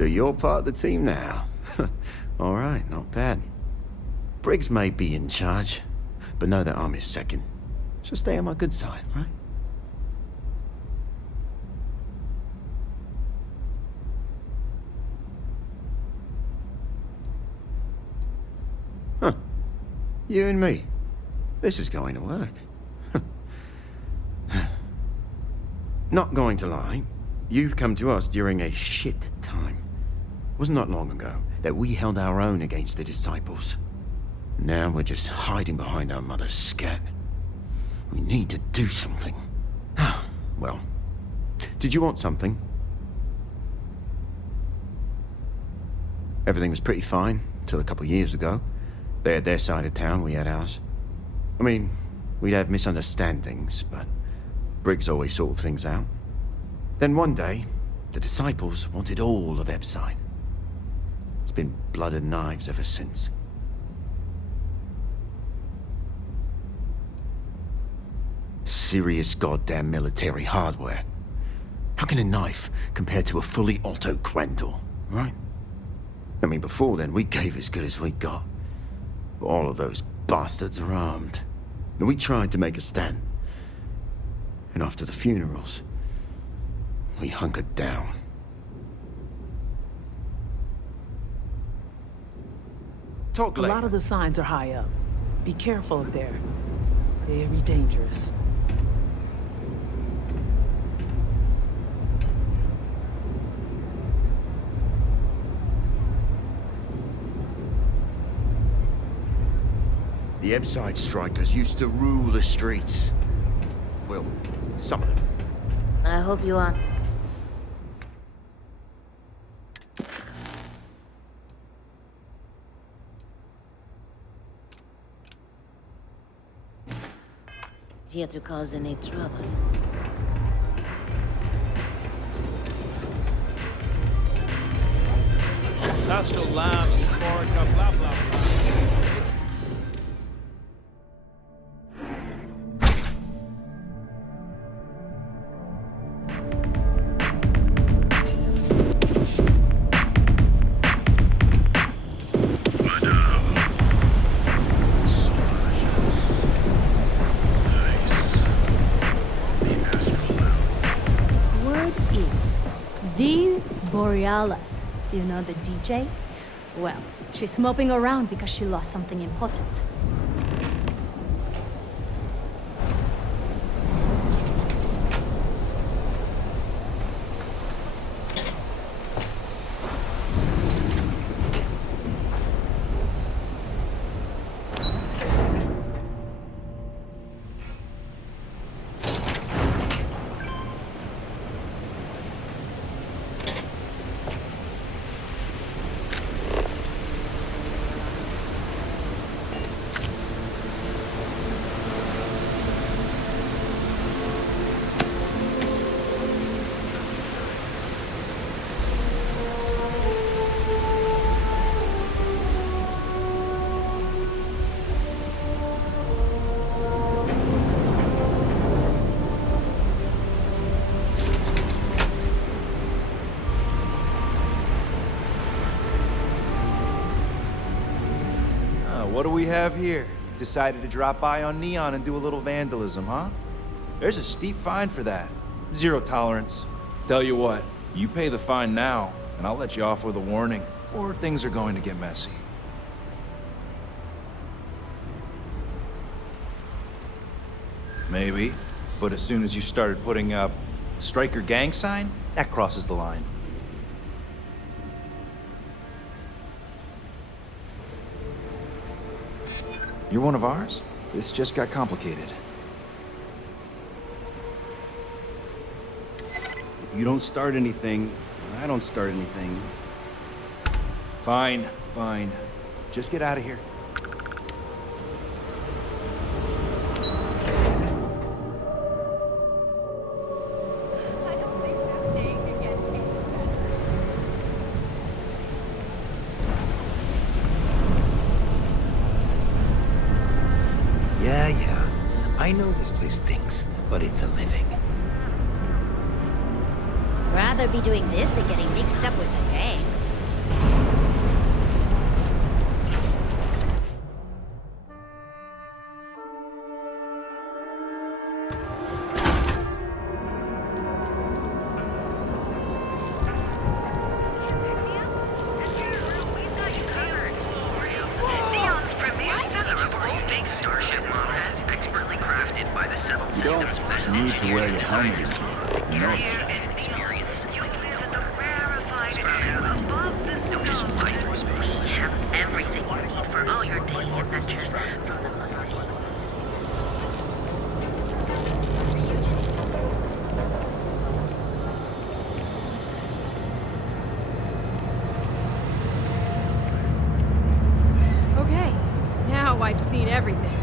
So you're part of the team now. All right, not bad. Briggs may be in charge, but know that I'm his second. So stay on my good side, right? Huh. You and me. This is going to work. Not going to lie, you've come to us during a shit time. Wasn't that long ago that we held our own against the disciples. Now we're just hiding behind our mother's scat. We need to do something. Well, did you want something? Everything was pretty fine till a couple years ago. They had their side of town, we had ours. I mean, we'd have misunderstandings, but Briggs always sorted things out. Then one day, the disciples wanted all of Ebside. It's been blood and knives ever since. Serious goddamn military hardware. How can a knife compare to a fully auto Grendel, right? I mean, before then, we gave as good as we got. All of those bastards are armed. And we tried to make a stand. And after the funerals, we hunkered down. Talk later. A lot of the signs are high up. Be careful up there. Very dangerous. The Ebside strikers used to rule the streets. Well, some of them. I hope you are. Here to cause any trouble. Industrial lounge in Florida, blah, blah, blah. Borealis, you know, the DJ? Well, she's moping around because she lost something important. What do we have here? Decided to drop by on Neon and do a little vandalism, huh? There's a steep fine for that. Zero tolerance. Tell you what, you pay the fine now, and I'll let you off with a warning, or things are going to get messy. Maybe, but as soon as you started putting up a Striker gang sign, that crosses the line. You're one of ours? This just got complicated. If you don't start anything, I don't start anything. Fine, fine. Just get out of here. Yeah. I know this place stinks, but it's a living. Rather be doing this than getting mixed up with the gangs. to wear your helmet in here. You know that. Everything you need for all your daily adventures from the Okay, now I've seen everything.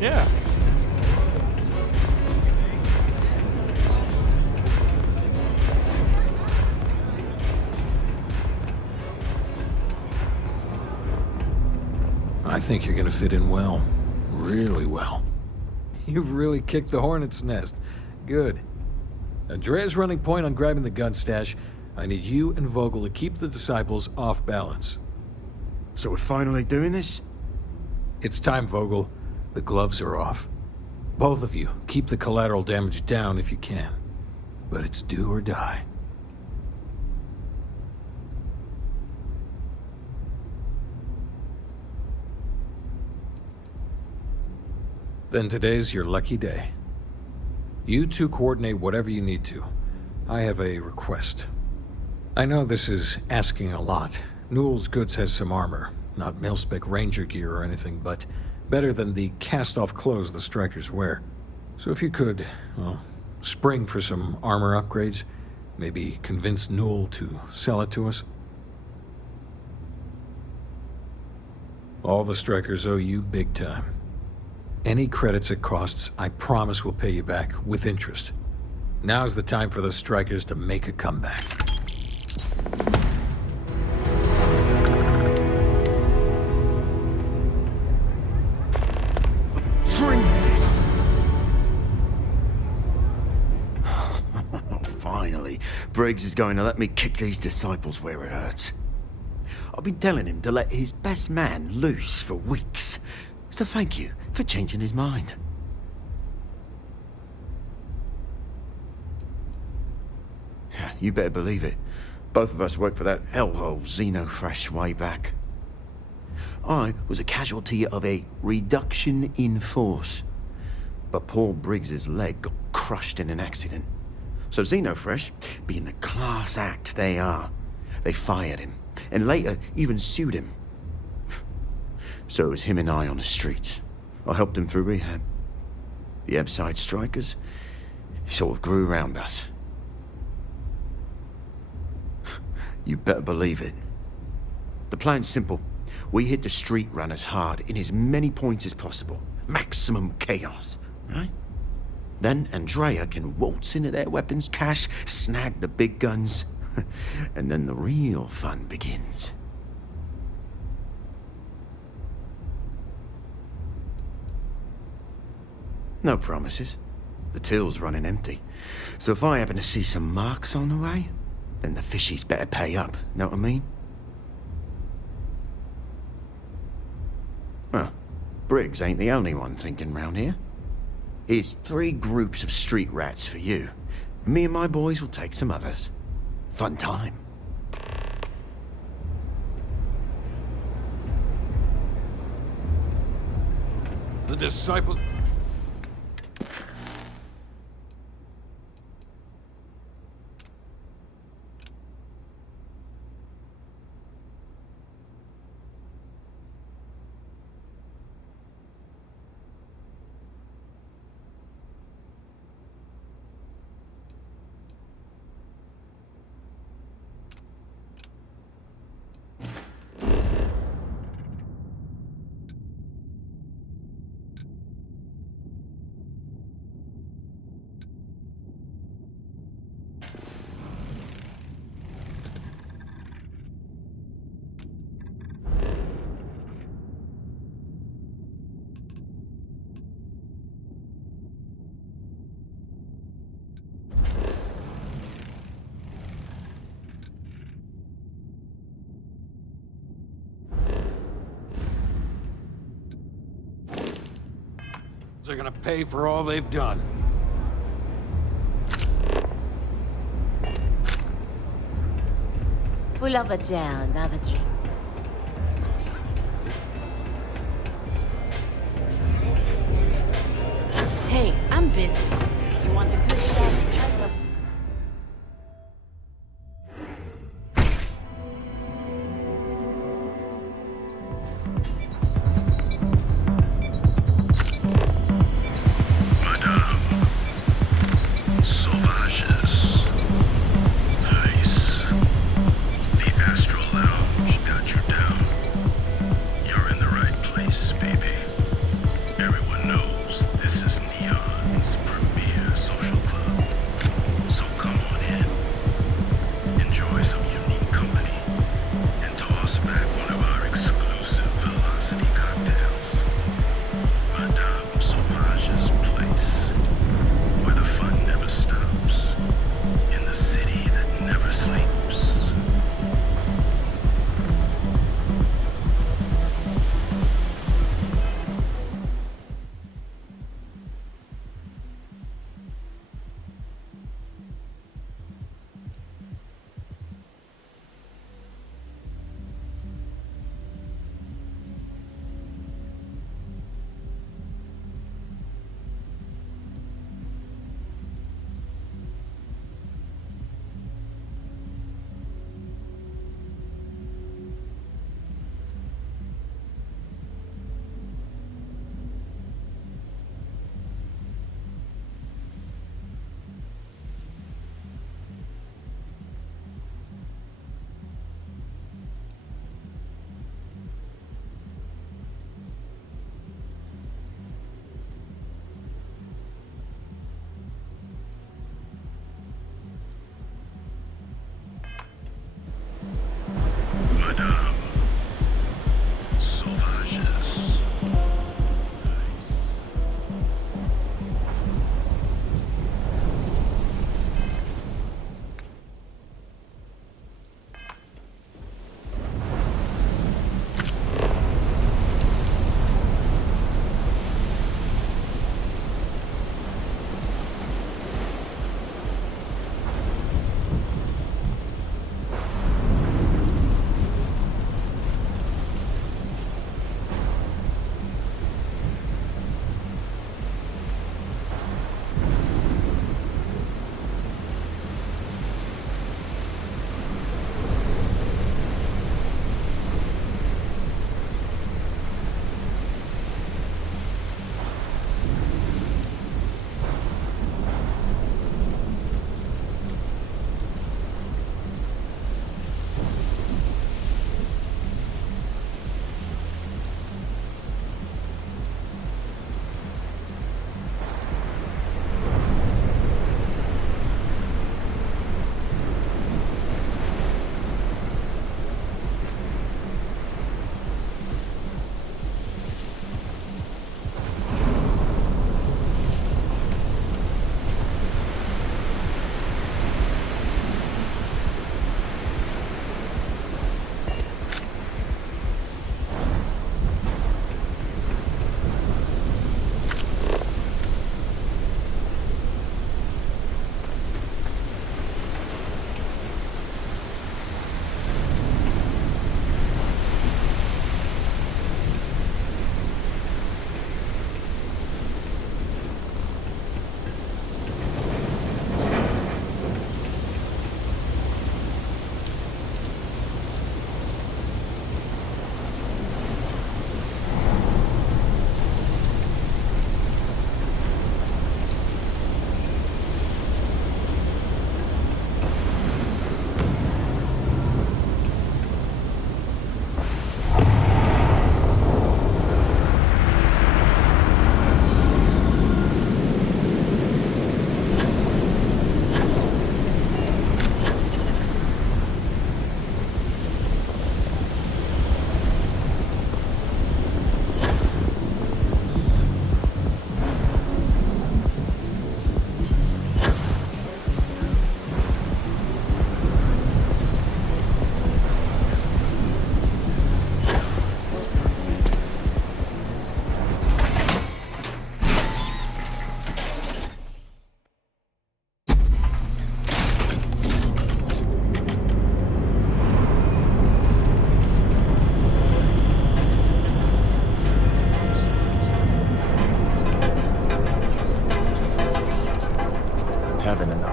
Yeah. I think you're gonna fit in well. Really well. You've really kicked the hornet's nest. Good. Andrea's running point on grabbing the gun stash. I need you and Vogel to keep the disciples off balance. So we're finally doing this? It's time, Vogel. The gloves are off. Both of you, keep the collateral damage down if you can. But it's do or die. Then today's your lucky day. You two coordinate whatever you need to. I have a request. I know this is asking a lot. Newell's Goods has some armor. Not mil-spec ranger gear or anything, but better than the cast-off clothes the strikers wear. So if you could, well, spring for some armor upgrades, maybe convince Newell to sell it to us. All the strikers owe you big time. Any credits it costs, I promise we'll pay you back with interest. Now's the time for the strikers to make a comeback. Dreaming of this! Finally, Briggs is going to let me kick these disciples where it hurts. I've been telling him to let his best man loose for weeks. So thank you for changing his mind. You better believe it. Both of us worked for that hellhole Xenofresh way back. I was a casualty of a reduction in force. But Paul Briggs's leg got crushed in an accident. So Xenofresh, being the class act they are, they fired him, and later even sued him. So it was him and I on the streets. I helped him through rehab. The Ebbside strikers sort of grew around us. You better believe it. The plan's simple. We hit the street runners hard in as many points as possible. Maximum chaos, right? Then Andrea can waltz into their weapons cache, snag the big guns, and then the real fun begins. No promises. The till's running empty. So if I happen to see some marks on the way, then the fishies better pay up, know what I mean? Well, Briggs ain't the only one thinking round here. Here's 3 groups of street rats for you. Me and my boys will take some others. Fun time. The disciples... They're gonna pay for all they've done. Pull up a chair and have a drink. Hey, I'm busy. You want the good stuff? Try some. Everyone knows.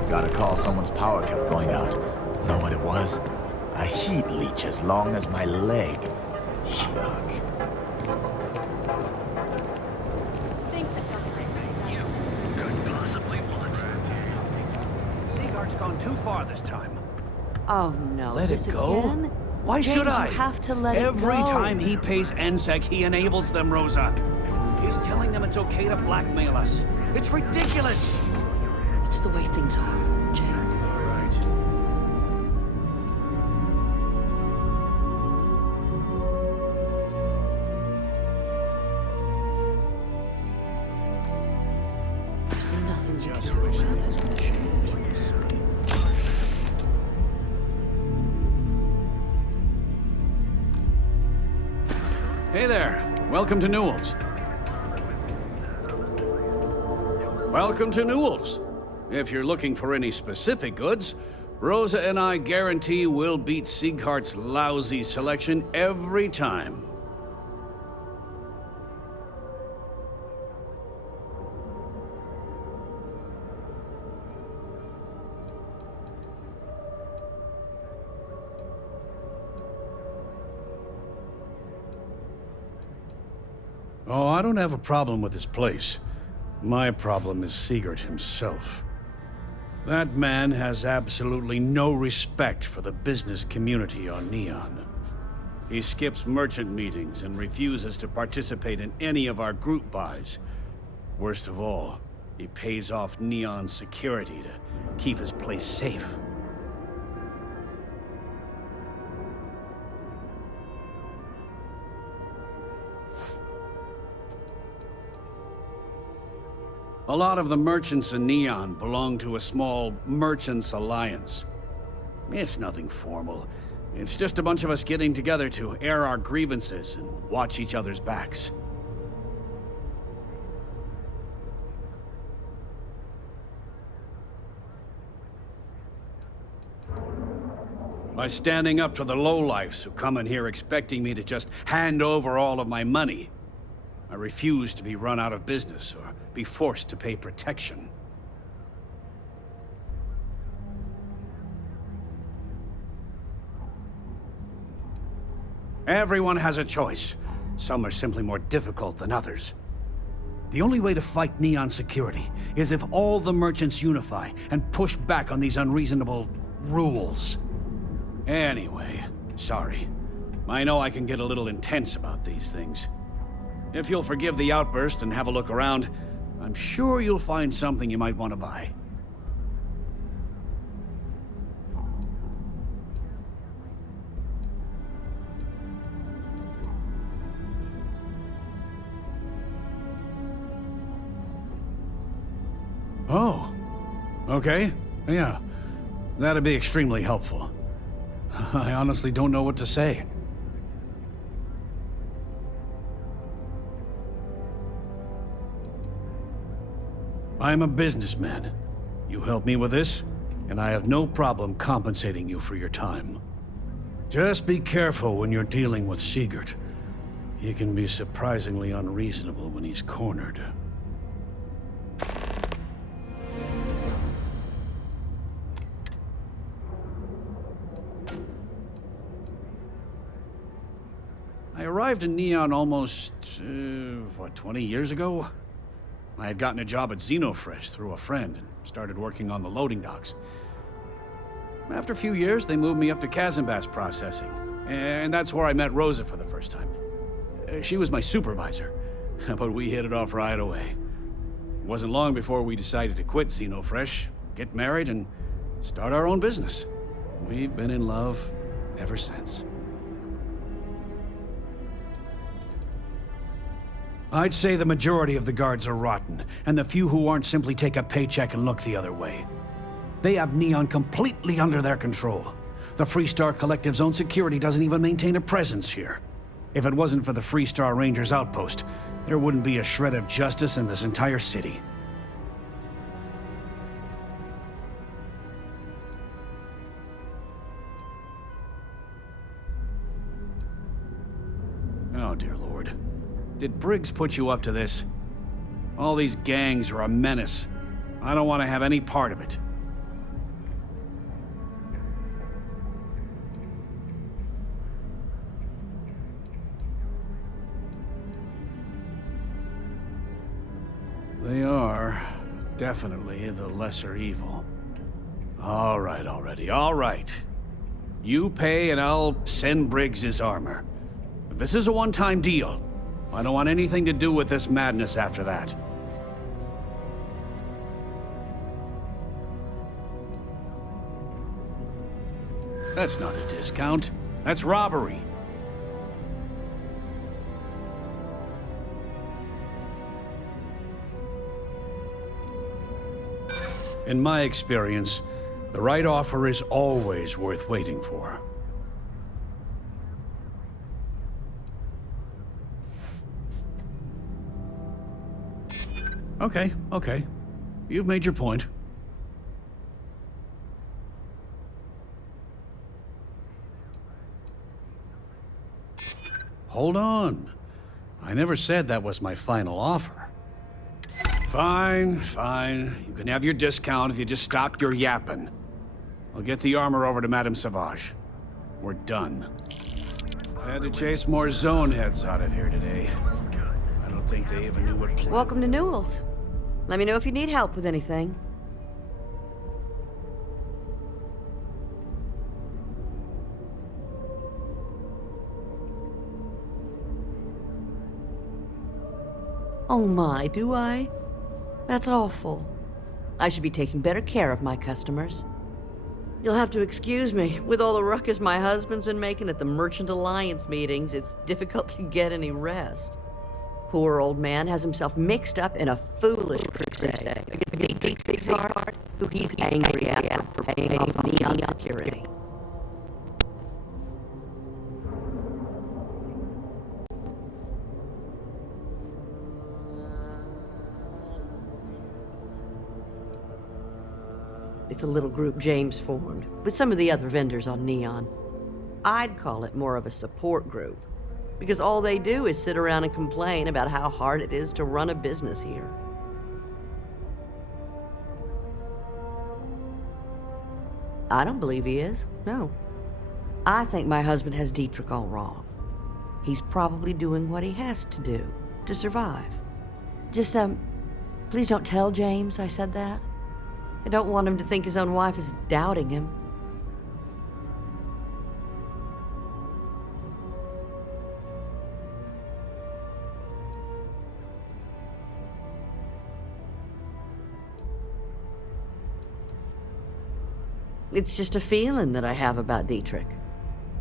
Got a call someone's power kept going out. Know what it was? A heat leech as long as my leg. Yuck. Things have gone Seaguard's gone too far this time. Oh no. Let this it go? Again? Why James, should I? You have to let it go. Every time he pays NSEC, he enables them, Rosa. He's telling them it's okay to blackmail us. It's ridiculous! It's the way things are, Jake. All right. There's nothing you Just can do wish about things it. would change in this city. Hey there. Welcome to Newell's. Welcome to Newell's. If you're looking for any specific goods, Rosa and I guarantee we'll beat Sieghart's lousy selection every time. Oh, I don't have a problem with this place. My problem is Siegert himself. That man has absolutely no respect for the business community on Neon. He skips merchant meetings and refuses to participate in any of our group buys. Worst of all, he pays off Neon's security to keep his place safe. A lot of the merchants in Neon belong to a small merchants alliance. It's nothing formal. It's just a bunch of us getting together to air our grievances and watch each other's backs. By standing up to the lowlifes who come in here expecting me to just hand over all of my money, I refuse to be run out of business or be forced to pay protection. Everyone has a choice. Some are simply more difficult than others. The only way to fight Neon security is if all the merchants unify and push back on these unreasonable rules. Anyway, sorry. I know I can get a little intense about these things. If you'll forgive the outburst and have a look around, I'm sure you'll find something you might want to buy. Oh, okay. Yeah, that'd be extremely helpful. I honestly don't know what to say. I'm a businessman. You help me with this, and I have no problem compensating you for your time. Just be careful when you're dealing with Siegert. He can be surprisingly unreasonable when he's cornered. I arrived in Neon almost, 20 years ago? I had gotten a job at Xenofresh through a friend and started working on the loading docks. After a few years, they moved me up to Kazanbas processing, and that's where I met Rosa for the first time. She was my supervisor, but we hit it off right away. It wasn't long before we decided to quit Xenofresh, get married, and start our own business. We've been in love ever since. I'd say the majority of the guards are rotten, and the few who aren't simply take a paycheck and look the other way. They have Neon completely under their control. The Freestar Collective's own security doesn't even maintain a presence here. If it wasn't for the Freestar Rangers outpost, there wouldn't be a shred of justice in this entire city. Oh, dear Lord. Did Briggs put you up to this? All these gangs are a menace. I don't want to have any part of it. They are definitely the lesser evil. All right already, all right. You pay and I'll send Briggs his armor. But this is a one-time deal. I don't want anything to do with this madness after that. That's not a discount. That's robbery. In my experience, the right offer is always worth waiting for. Okay. You've made your point. Hold on. I never said that was my final offer. Fine. You can have your discount if you just stop your yapping. I'll get the armor over to Madame Sauvage. We're done. I had to chase more zone heads out of here today. I don't think they even knew what plan. Welcome to Newell's. Let me know if you need help with anything. Oh my, do I? That's awful. I should be taking better care of my customers. You'll have to excuse me. With all the ruckus my husband's been making at the Merchant Alliance meetings, it's difficult to get any rest. Poor old man has himself mixed up in a foolish crusade against the big guard who he's angry at for paying off Neon security. It's a little group James formed, with some of the other vendors on Neon. I'd call it more of a support group, because all they do is sit around and complain about how hard it is to run a business here. I don't believe he is, no. I think my husband has Dietrich all wrong. He's probably doing what he has to do to survive. Just, please don't tell James I said that. I don't want him to think his own wife is doubting him. It's just a feeling that I have about Dietrich.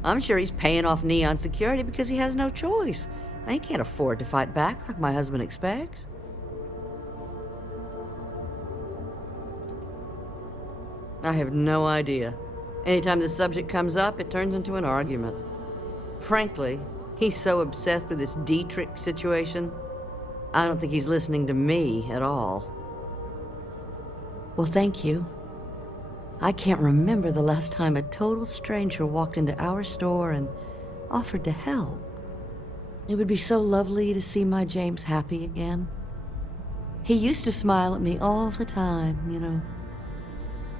I'm sure he's paying off Neon security because he has no choice. He can't afford to fight back like my husband expects. I have no idea. Anytime the subject comes up, it turns into an argument. Frankly, he's so obsessed with this Dietrich situation, I don't think he's listening to me at all. Well, thank you. I can't remember the last time a total stranger walked into our store and offered to help. It would be so lovely to see my James happy again. He used to smile at me all the time, you know.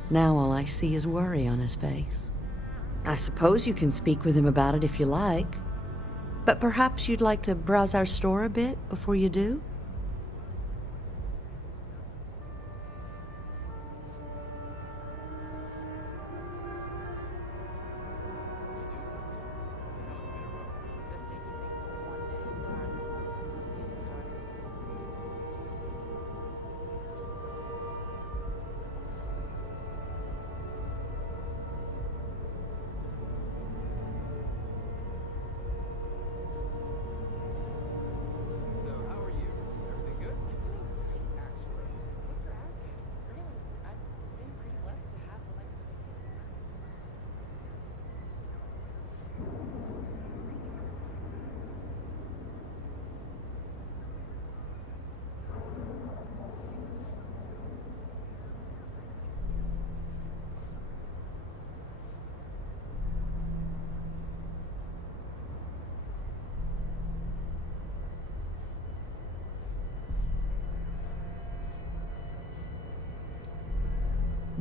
Now all I see is worry on his face. I suppose you can speak with him about it if you like, but perhaps you'd like to browse our store a bit before you do?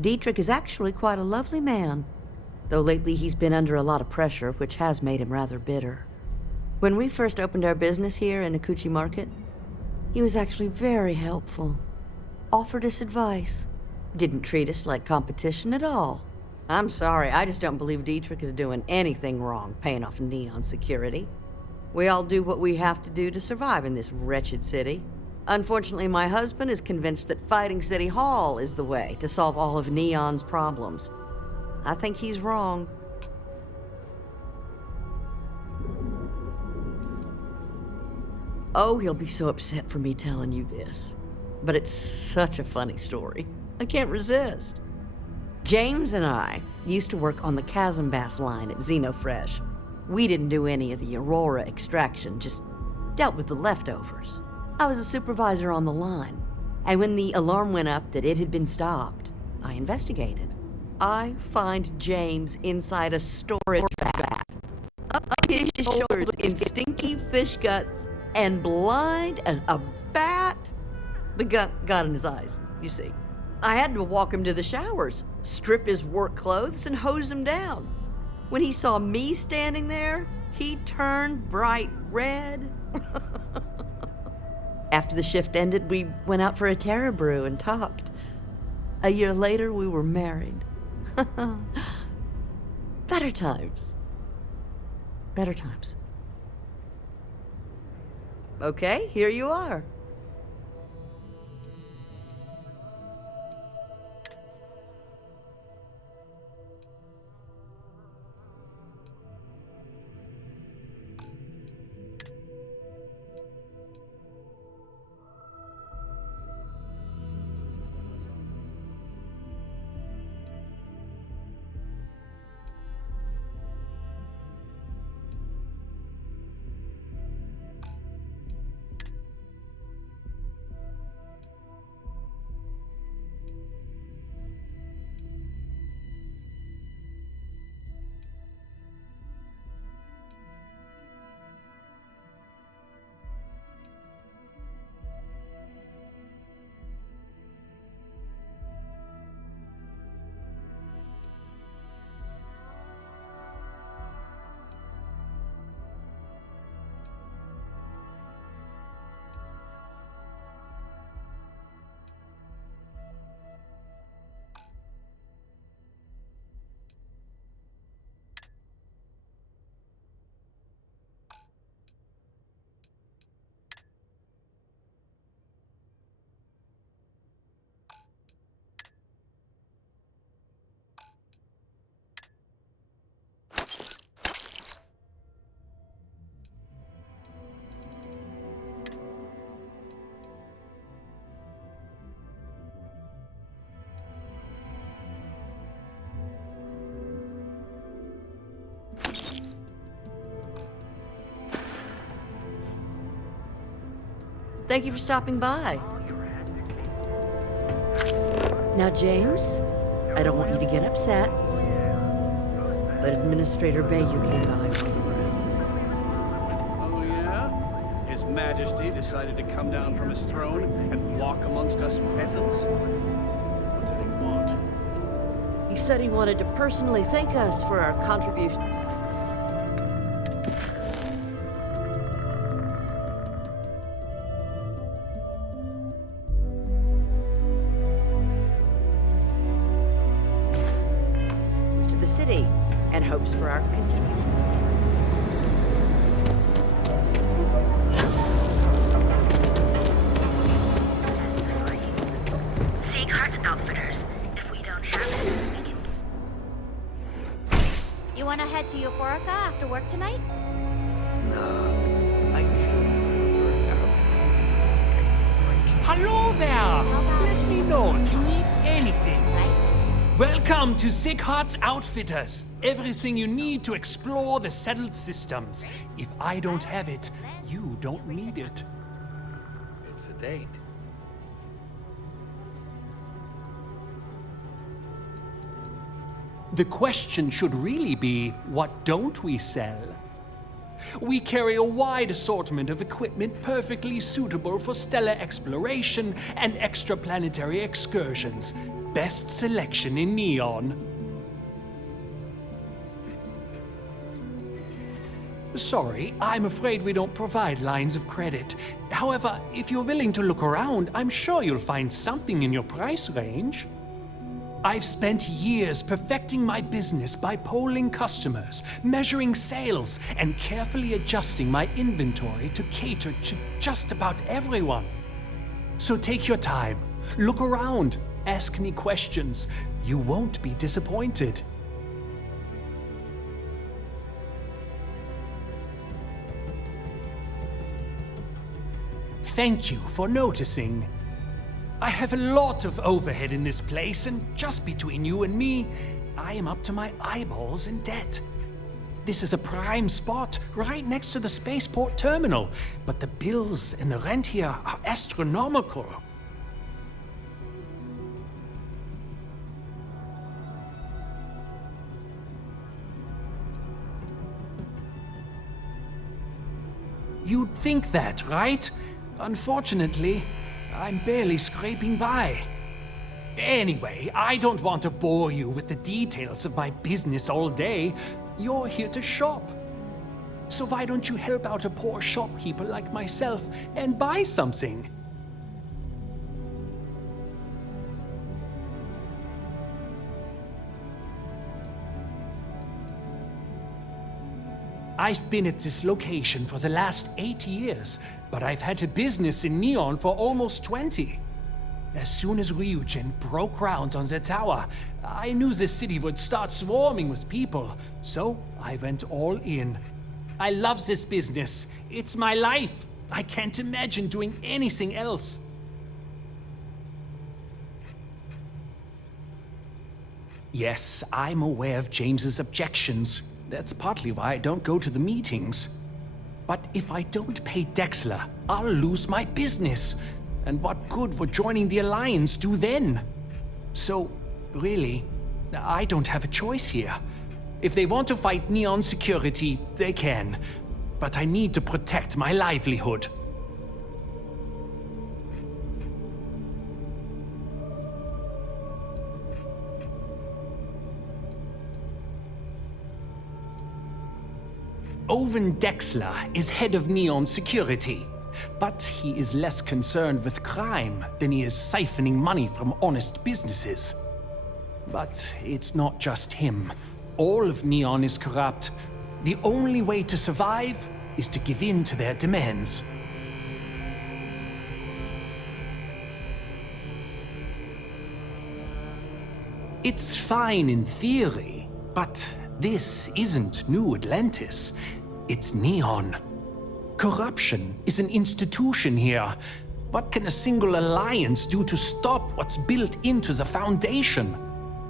Dietrich is actually quite a lovely man, though lately he's been under a lot of pressure, which has made him rather bitter. When we first opened our business here in Akuchi Market, he was actually very helpful. offered us advice. Didn't treat us like competition at all. I'm sorry, I just don't believe Dietrich is doing anything wrong paying off Neon security. We all do what we have to do to survive in this wretched city. Unfortunately, my husband is convinced that fighting City Hall is the way to solve all of Neon's problems. I think he's wrong. Oh, he'll be so upset for me telling you this. But it's such a funny story. I can't resist. James and I used to work on the Chasm Bass line at Xenofresh. We didn't do any of the Aurora extraction, just dealt with the leftovers. I was a supervisor on the line, and when the alarm went up that it had been stopped, I investigated. I find James inside a storage vat, up his shoulders in stinky fish guts, and blind as a bat. The gut got in his eyes, you see. I had to walk him to the showers, strip his work clothes, and hose him down. When he saw me standing there, he turned bright red. After the shift ended, we went out for a Terra brew and talked. A year later, we were married. Better times. Better times. Okay, here you are. Thank you for stopping by. Now, James, I don't want you to get upset, but Administrator Bayou came by while you were out. Oh, yeah? His Majesty decided to come down from his throne and walk amongst us peasants? What did he want? He said he wanted to personally thank us for our contributions. To the city, and hopes for our continued. Seeing Hearts Outfitters. If we don't have it, we can... You wanna head to Euphorica after work tonight? No, I'm feeling a little burned out. Hello there! Let me know if you need anything. Welcome to Sick Hearts Outfitters. Everything you need to explore the settled systems. If I don't have it, you don't need it. It's a date. The question should really be, what don't we sell? We carry a wide assortment of equipment perfectly suitable for stellar exploration and extraplanetary excursions. Best selection in Neon. Sorry, I'm afraid we don't provide lines of credit. However, if you're willing to look around, I'm sure you'll find something in your price range. I've spent years perfecting my business by polling customers, measuring sales, and carefully adjusting my inventory to cater to just about everyone. So take your time, look around, ask me questions. You won't be disappointed. Thank you for noticing. I have a lot of overhead in this place, and just between you and me, I am up to my eyeballs in debt. This is a prime spot right next to the spaceport terminal, but the bills and the rent here are astronomical. You'd think that, right? Unfortunately, I'm barely scraping by. Anyway, I don't want to bore you with the details of my business all day. You're here to shop. So why don't you help out a poor shopkeeper like myself and buy something? I've been at this location for the last 8 years, but I've had a business in Neon for almost 20. As soon as Ryujin broke ground on the tower, I knew the city would start swarming with people, so I went all in. I love this business. It's my life. I can't imagine doing anything else. Yes, I'm aware of James's objections. That's partly why I don't go to the meetings. But if I don't pay Dexler, I'll lose my business. And what good would joining the Alliance do then? So, really, I don't have a choice here. If they want to fight Neon security, they can. But I need to protect my livelihood. Owen Dexler is head of Neon security. But he is less concerned with crime than he is siphoning money from honest businesses. But it's not just him. All of Neon is corrupt. The only way to survive is to give in to their demands. It's fine in theory, but this isn't New Atlantis. It's Neon. Corruption is an institution here. What can a single alliance do to stop what's built into the foundation?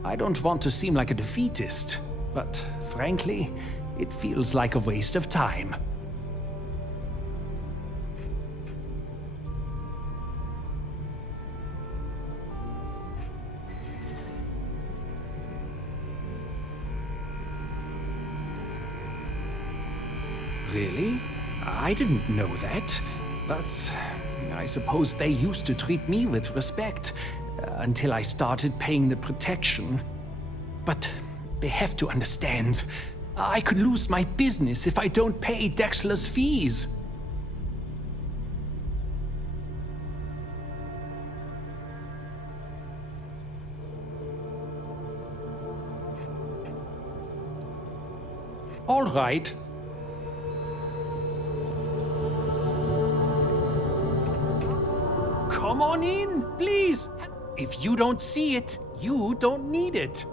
I don't want to seem like a defeatist, but frankly, it feels like a waste of time. Really? I didn't know that, but I suppose they used to treat me with respect until I started paying the protection. But they have to understand, I could lose my business if I don't pay Dexler's fees. All right. Come on in, please. If you don't see it, you don't need it.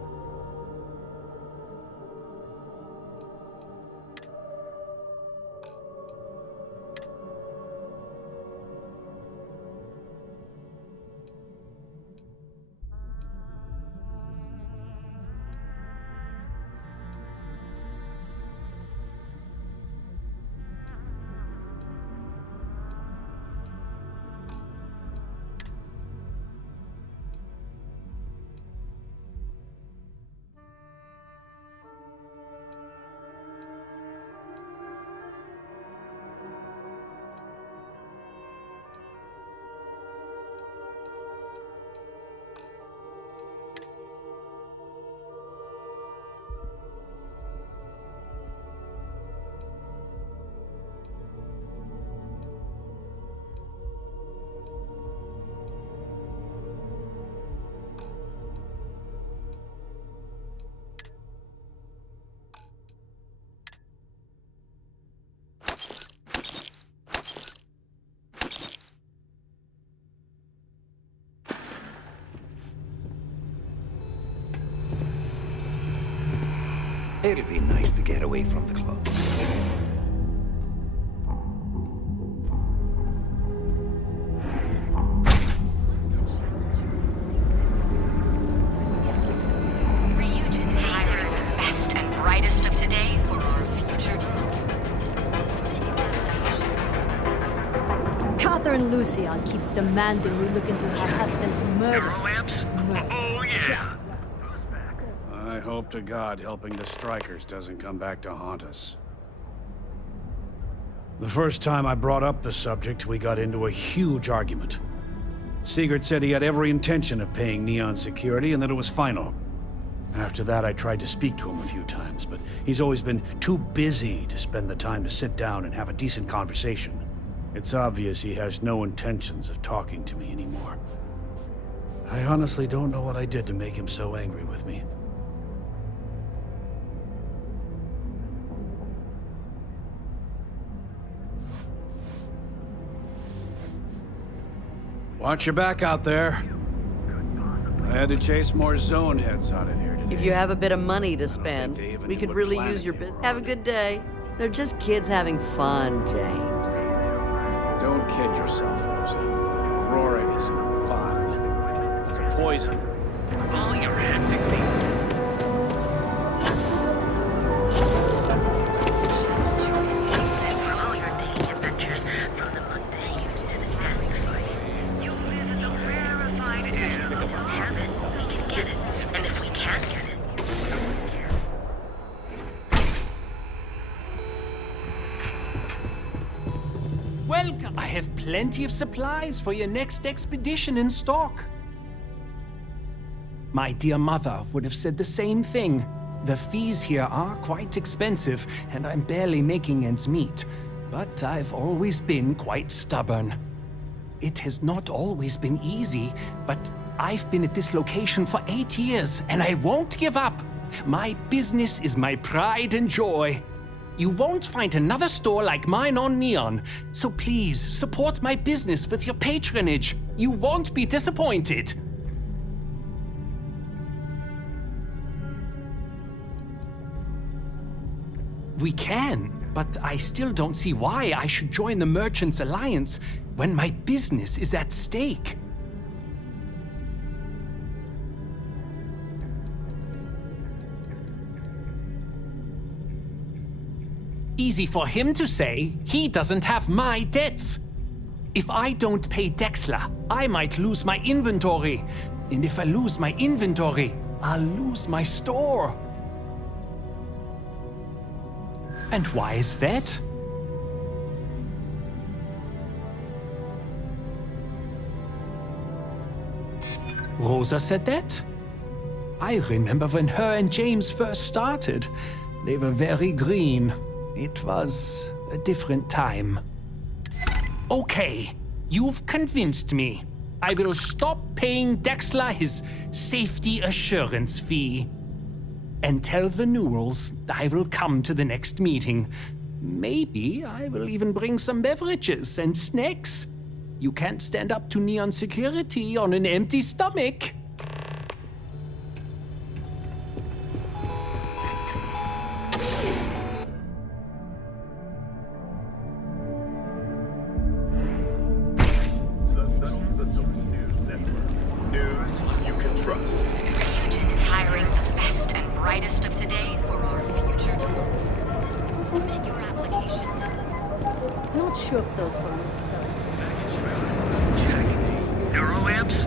It'll be nice to get away from the club. Ryujin is hiring the best and brightest of today for our future. Catherine Lucian keeps demanding we look into her husband's murder. Oh, yeah. I hope to God helping the strikers doesn't come back to haunt us. The first time I brought up the subject, we got into a huge argument. Sigurd said he had every intention of paying Neon security and that it was final. After that, I tried to speak to him a few times, but he's always been too busy to spend the time to sit down and have a decent conversation. It's obvious he has no intentions of talking to me anymore. I honestly don't know what I did to make him so angry with me. Watch your back out there. I had to chase more zone heads out of here today. If you have a bit of money to spend, we could really use your business. Have a good day. They're just kids having fun, James. Don't kid yourself, Rosa. Aurora isn't fun. It's a poison. All your hectic things. Follow your daily adventures from the mundane to the satisfying. You live in the rarefied air. If we don't have it, we can get it. And if we can't get it, we don't care. Welcome. I have plenty of supplies for your next expedition in stock. My dear mother would have said the same thing. The fees here are quite expensive, and I'm barely making ends meet. But I've always been quite stubborn. It has not always been easy, but I've been at this location for 8 years, and I won't give up. My business is my pride and joy. You won't find another store like mine on Neon, so please support my business with your patronage. You won't be disappointed. We can, but I still don't see why I should join the Merchants Alliance when my business is at stake. Easy for him to say. He doesn't have my debts. If I don't pay Dexler, I might lose my inventory. And if I lose my inventory, I'll lose my store. And why is that? Rosa said that? I remember when her and James first started. They were very green. It was a different time. Okay, you've convinced me. I will stop paying Dexler his safety assurance fee. And tell the Newells I will come to the next meeting. Maybe I will even bring some beverages and snacks. You can't stand up to Neon security on an empty stomach. Not sure if those were themselves. Neuroamps?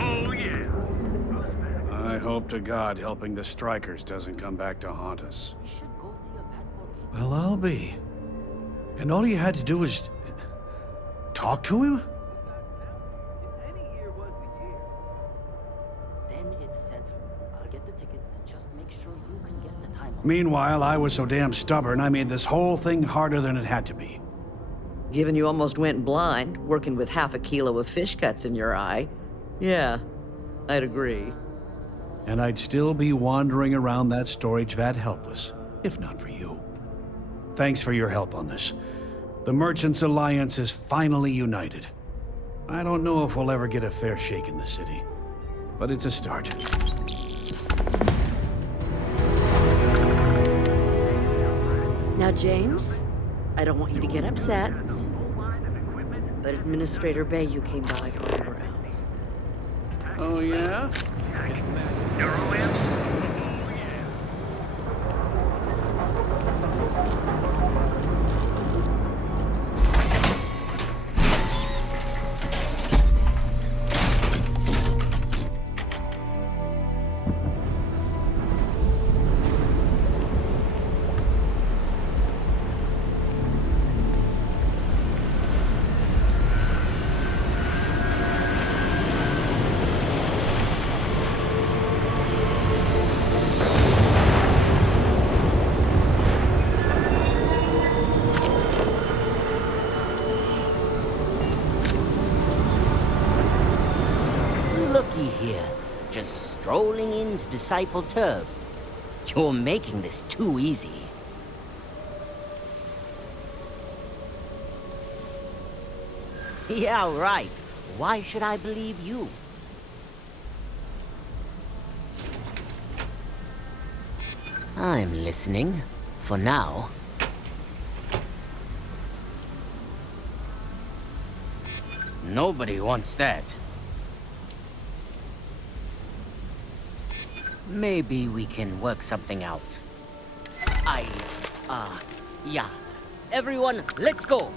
Oh, yeah. I hope to God helping the strikers doesn't come back to haunt us. Well, I'll be. And all you had to do was talk to him? Meanwhile, I was so damn stubborn, I made this whole thing harder than it had to be. Given you almost went blind, working with half a kilo of fish guts in your eye. Yeah, I'd agree. And I'd still be wandering around that storage vat helpless, if not for you. Thanks for your help on this. The Merchants Alliance is finally united. I don't know if we'll ever get a fair shake in the city, but it's a start. Now, James, I don't want you to get upset, but Administrator Bayou came by while we were out. Oh, yeah? Looky here, just strolling into Disciple Turf. You're making this too easy. Yeah, right. Why should I believe you? I'm listening, for now. Nobody wants that. Maybe we can work something out. Yeah. Everyone, let's go!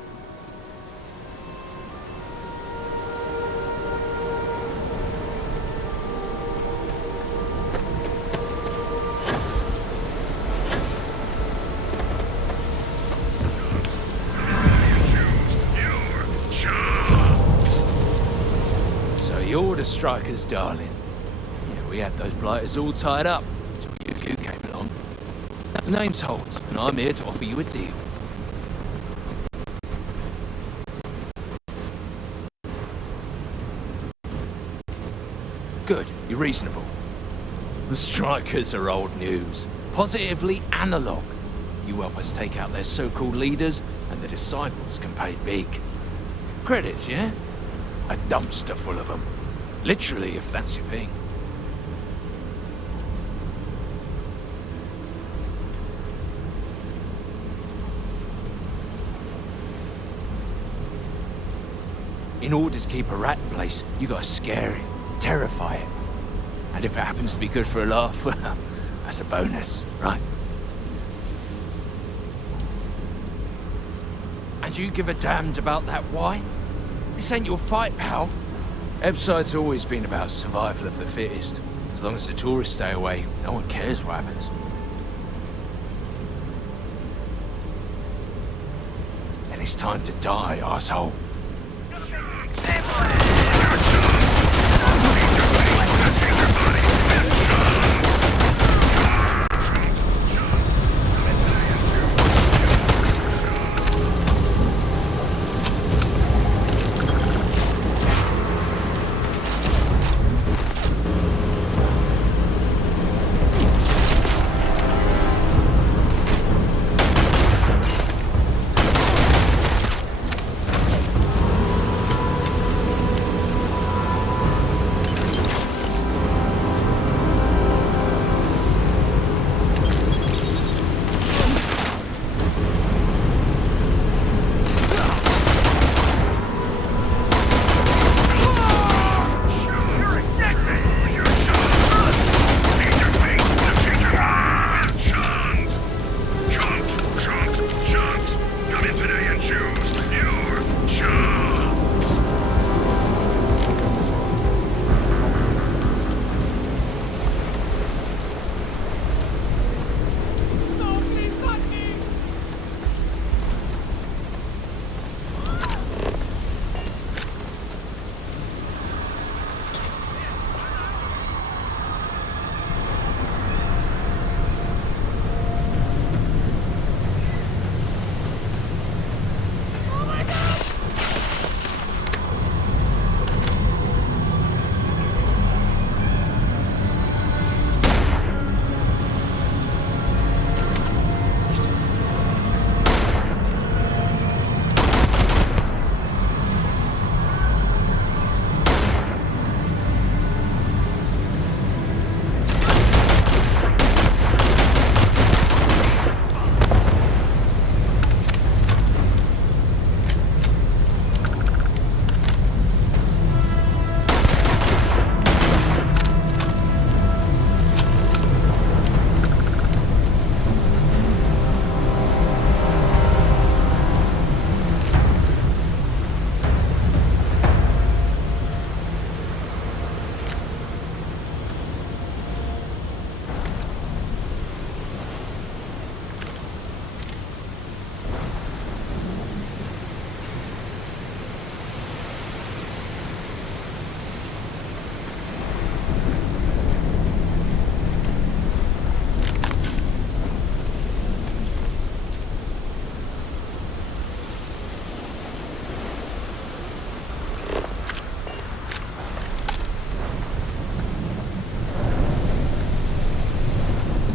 So you're the Strikers, darling. Yeah, we had those blighters all tied up until you came along. The name's Holt, and I'm here to offer you a deal. Good, you're reasonable. The Strikers are old news, positively analog. You help us take out their so-called leaders, and the disciples can pay big. Credits, yeah? A dumpster full of them. Literally, if that's your thing. In order to keep a rat in place, you gotta scare it, terrify it. And if it happens to be good for a laugh, well, that's a bonus, right? And you give a damned about that why? This ain't your fight, pal. Ebside's always been about survival of the fittest. As long as the tourists stay away, no one cares what happens. And it's time to die, arsehole.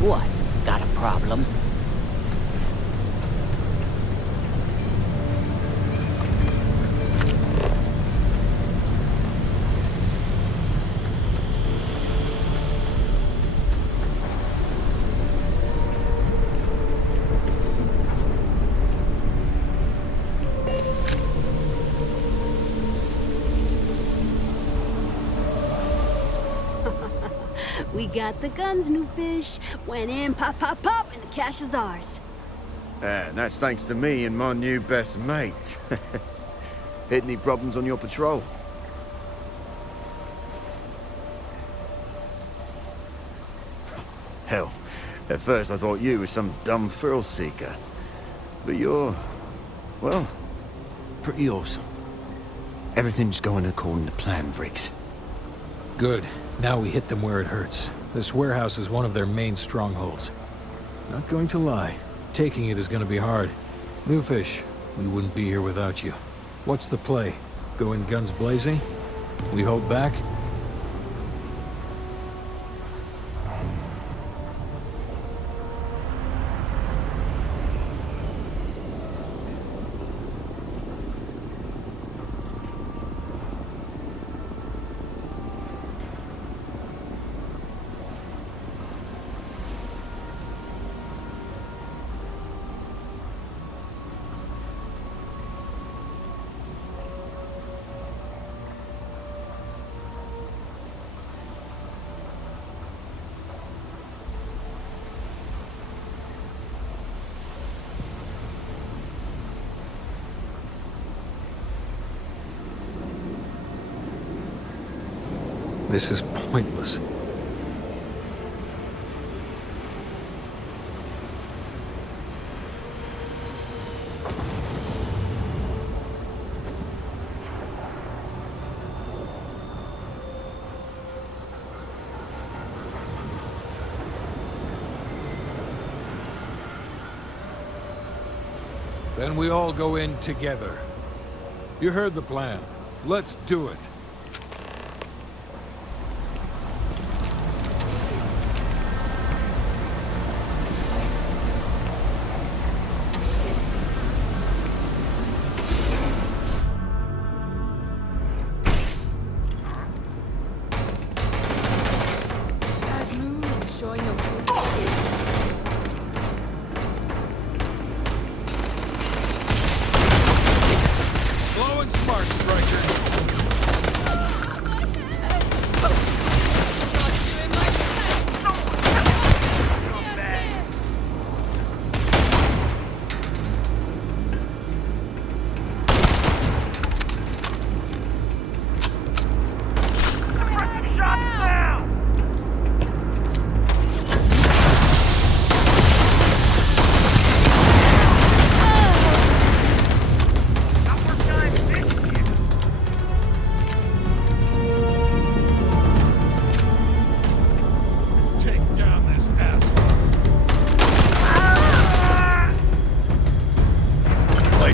What? Got a problem? We got the guns, new fish. Went in, pop, pop, pop, and the cash is ours. And that's thanks to me and my new best mate. Hit any problems on your patrol? Hell, at first I thought you were some dumb thrill seeker. But you're, well, pretty awesome. Everything's going according to plan, Briggs. Good. Now we hit them where it hurts. This warehouse is one of their main strongholds. Not going to lie, taking it is going to be hard. Newfish, we wouldn't be here without you. What's the play? Go in guns blazing? We hold back? This is pointless. Then we all go in together. You heard the plan. Let's do it.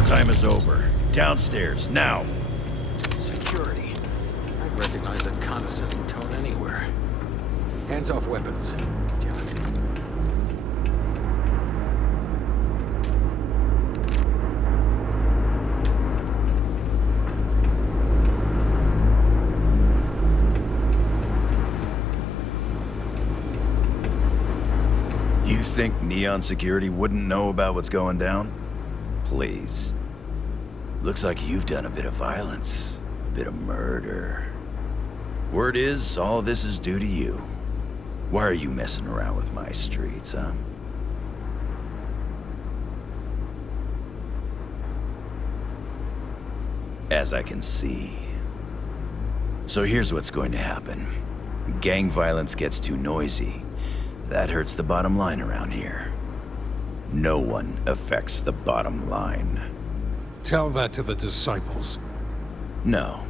Time is over. Downstairs, now! Security. I'd recognize that condescending tone anywhere. Hands off weapons. Damn it. You think Neon Security wouldn't know about what's going down? Please. Looks like you've done a bit of violence, a bit of murder. Word is, all this is due to you. Why are you messing around with my streets, huh? As I can see. So here's what's going to happen. Gang violence gets too noisy. That hurts the bottom line around here. No one affects the bottom line. Tell that to the disciples. No.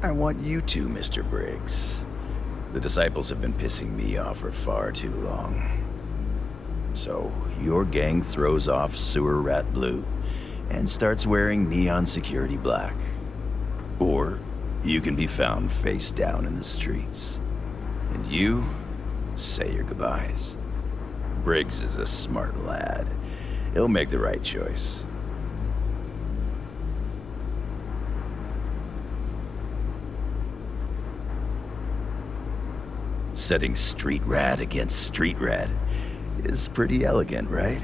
I want you to, Mr. Briggs. The disciples have been pissing me off for far too long. So, your gang throws off Sewer Rat Blue and starts wearing Neon Security Black. Or, you can be found face down in the streets. And you say your goodbyes. Briggs is a smart lad. He'll make the right choice. Setting street rat against street rat is pretty elegant, right?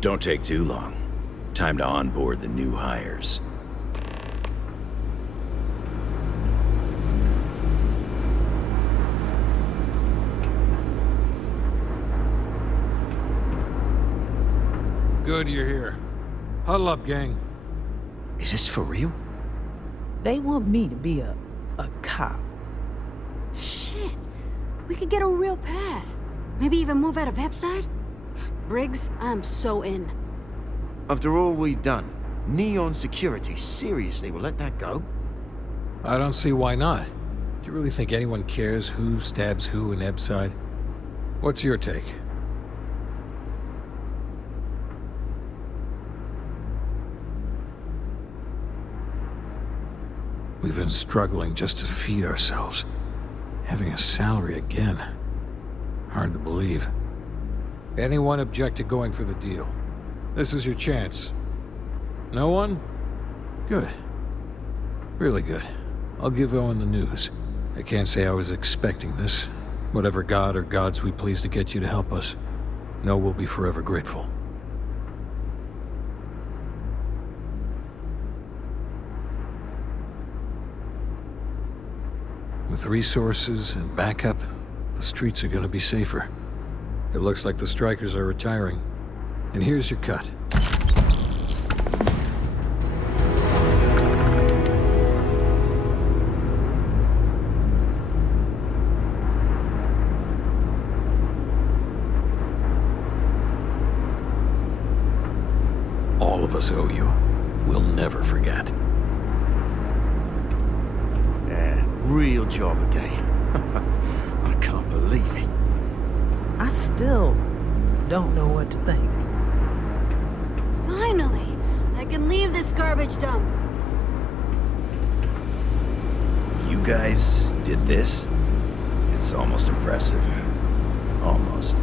Don't take too long. Time to onboard the new hires. Good you're here. Huddle up, gang. Is this for real? They want me to be a cop. Shit. We could get a real pad. Maybe even move out of Epside? Briggs, I'm so in. After all we've done, Neon Security seriously will let that go? I don't see why not. Do you really think anyone cares who stabs who in Epside? What's your take? We've been struggling just to feed ourselves. Having a salary again. Hard to believe. Anyone object to going for the deal? This is your chance. No one? Good. Really good. I'll give Owen the news. I can't say I was expecting this. Whatever god or gods we please to get you to help us, know we'll be forever grateful. With resources and backup, the streets are gonna be safer. It looks like the strikers are retiring. And here's your cut. All of us owe you. We'll never forget. Real job again. I can't believe it. I still don't know what to think. Finally! I can leave this garbage dump. You guys did this? It's almost impressive. Almost.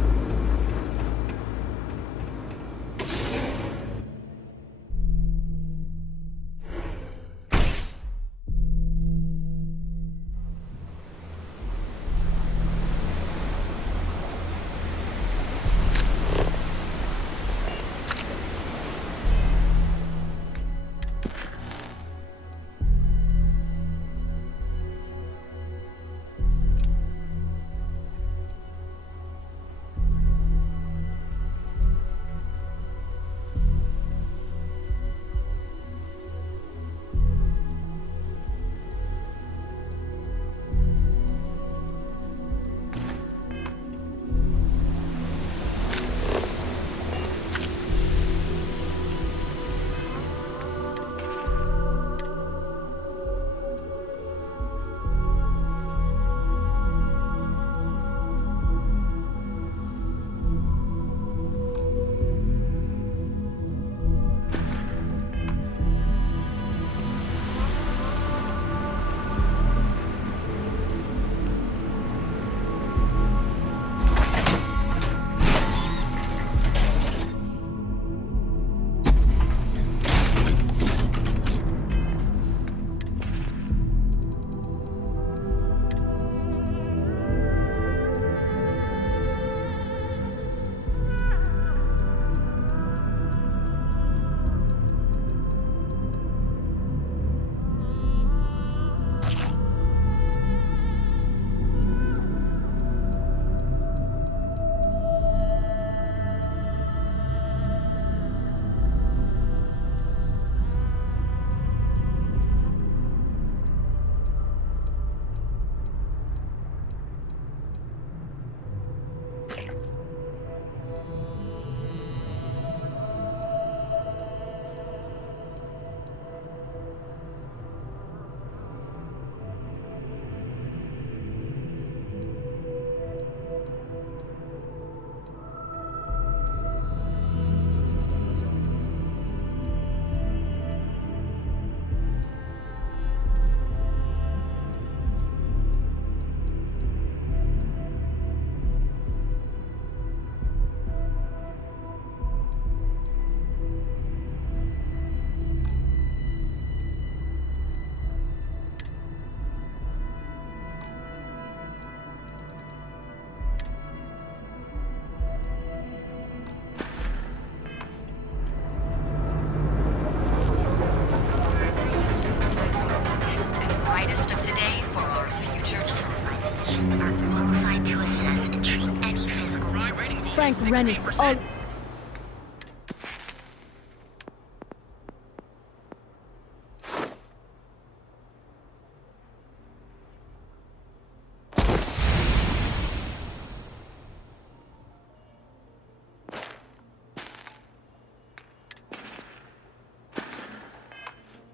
are qualified to assess and treat any physical... Frank Rennick's all...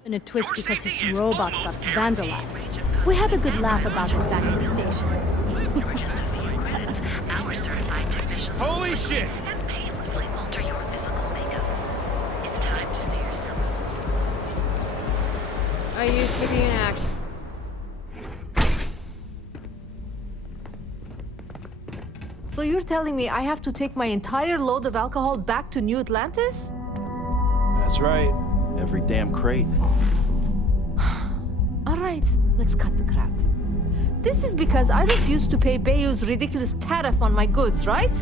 in a twist because his robot got vandalized. We had a good laugh about it back at the station. Our certified technicians... Holy shit! ...can painlessly alter your physical makeup. It's time to see yourself. I used to be an actor. So you're telling me I have to take my entire load of alcohol back to New Atlantis? That's right. Every damn crate. All right, let's cut the crap. This is because I refuse to pay Bayou's ridiculous tariff on my goods, right?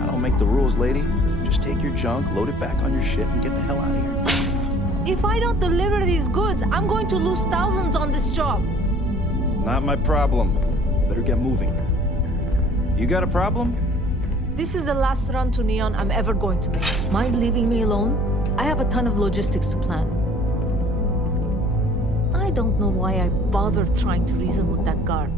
I don't make the rules, lady. Just take your junk, load it back on your ship, and get the hell out of here. If I don't deliver these goods, I'm going to lose thousands on this job. Not my problem. Better get moving. You got a problem? This is the last run to Neon I'm ever going to make. Mind leaving me alone? I have a ton of logistics to plan. I don't know why I bothered trying to reason with that guard.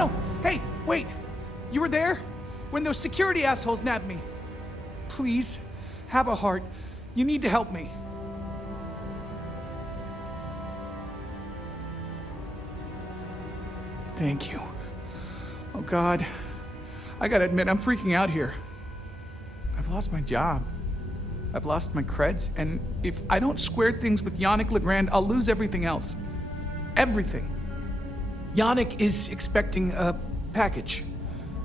No! Hey, wait! You were there? When those security assholes nabbed me. Please, have a heart. You need to help me. Thank you. Oh God. I gotta admit, I'm freaking out here. I've lost my job. I've lost my creds, and if I don't square things with Yannick Legrand, I'll lose everything else. Everything. Yannick is expecting a package.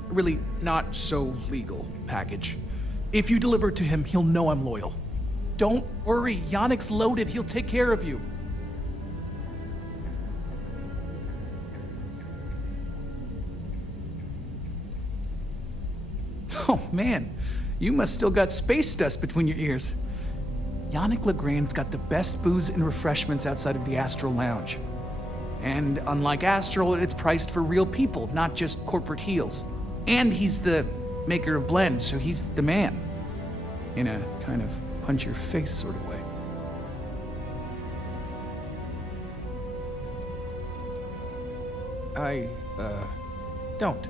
A really not so legal package. If you deliver it to him, he'll know I'm loyal. Don't worry, Yannick's loaded. He'll take care of you. Oh man, you must still got space dust between your ears. Yannick Legrand's got the best booze and refreshments outside of the Astral Lounge. And unlike Astral, it's priced for real people, not just corporate heels. And he's the maker of blends, so he's the man. In a kind of punch-your-face sort of way. I, don't.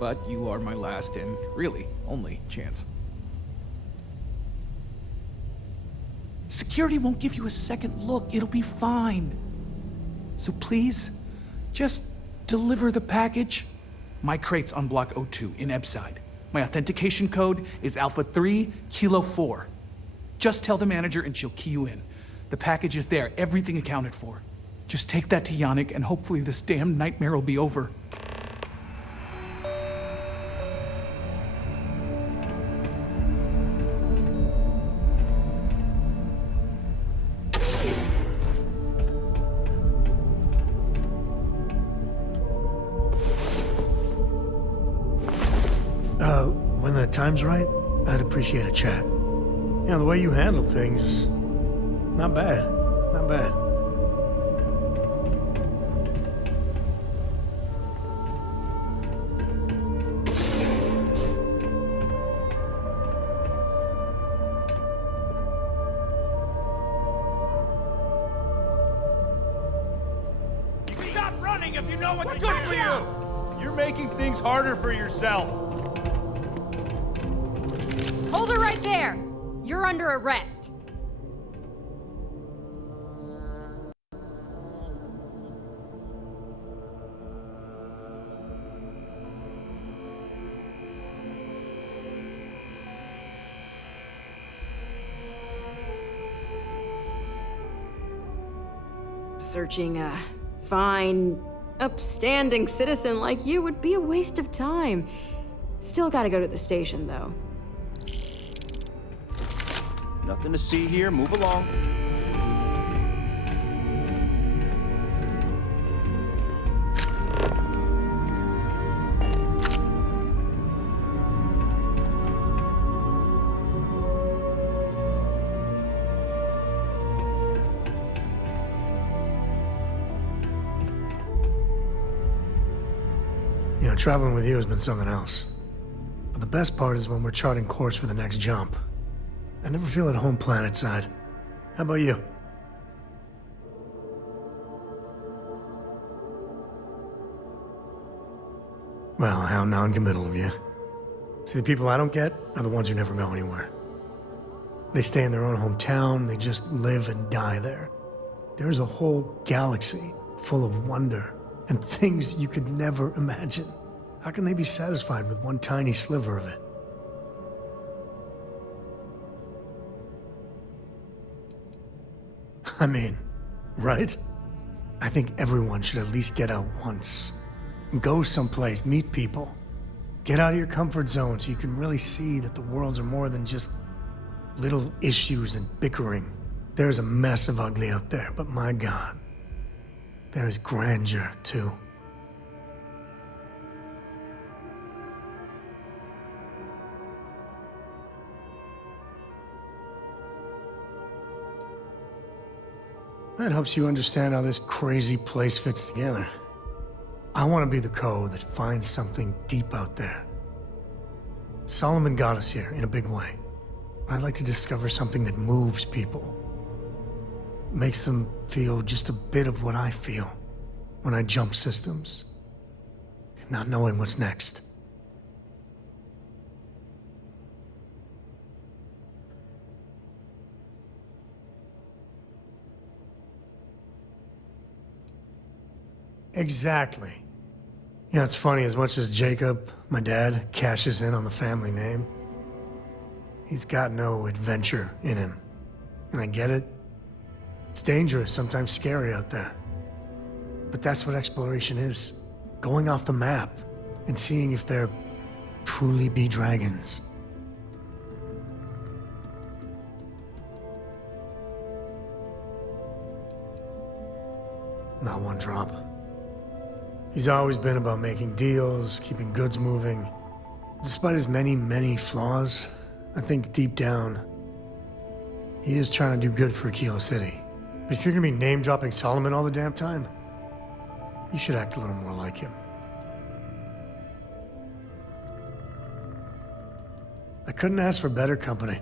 But you are my last and really only chance. Security won't give you a second look. It'll be fine. So please, just deliver the package. My crate's on Block 02 in Ebside. My authentication code is Alpha 3 Kilo 4. Just tell the manager and she'll key you in. The package is there, everything accounted for. Just take that to Yannick and hopefully this damn nightmare will be over. When the time's right, I'd appreciate a chat. You know, the way you handle things, not bad. Not bad. Stop running if you know what's good for you! You're making things harder for yourself. Hold her right there! You're under arrest. Searching a fine, upstanding citizen like you would be a waste of time. Still gotta go to the station, though. Nothing to see here. Move along. You know, traveling with you has been something else. But the best part is when we're charting course for the next jump. I never feel at home planet side. How about you? Well, how non-committal of you. See, the people I don't get are the ones who never go anywhere. They stay in their own hometown, they just live and die there. There's a whole galaxy full of wonder and things you could never imagine. How can they be satisfied with one tiny sliver of it? I mean, right? I think everyone should at least get out once. Go someplace, meet people. Get out of your comfort zone so you can really see that the worlds are more than just little issues and bickering. There's a mess of ugly out there, but my God, there's grandeur too. That helps you understand how this crazy place fits together. I want to be the code that finds something deep out there. Solomon got us here in a big way. I'd like to discover something that moves people. Makes them feel just a bit of what I feel when I jump systems. Not knowing what's next. Exactly. You know, it's funny, as much as Jacob, my dad, cashes in on the family name, he's got no adventure in him. And I get it. It's dangerous, sometimes scary out there. But that's what exploration is. Going off the map and seeing if there truly be dragons. Not one drop. He's always been about making deals, keeping goods moving. Despite his many, many flaws, I think deep down, he is trying to do good for Kilo City. But if you're gonna be name-dropping Solomon all the damn time, you should act a little more like him. I couldn't ask for better company.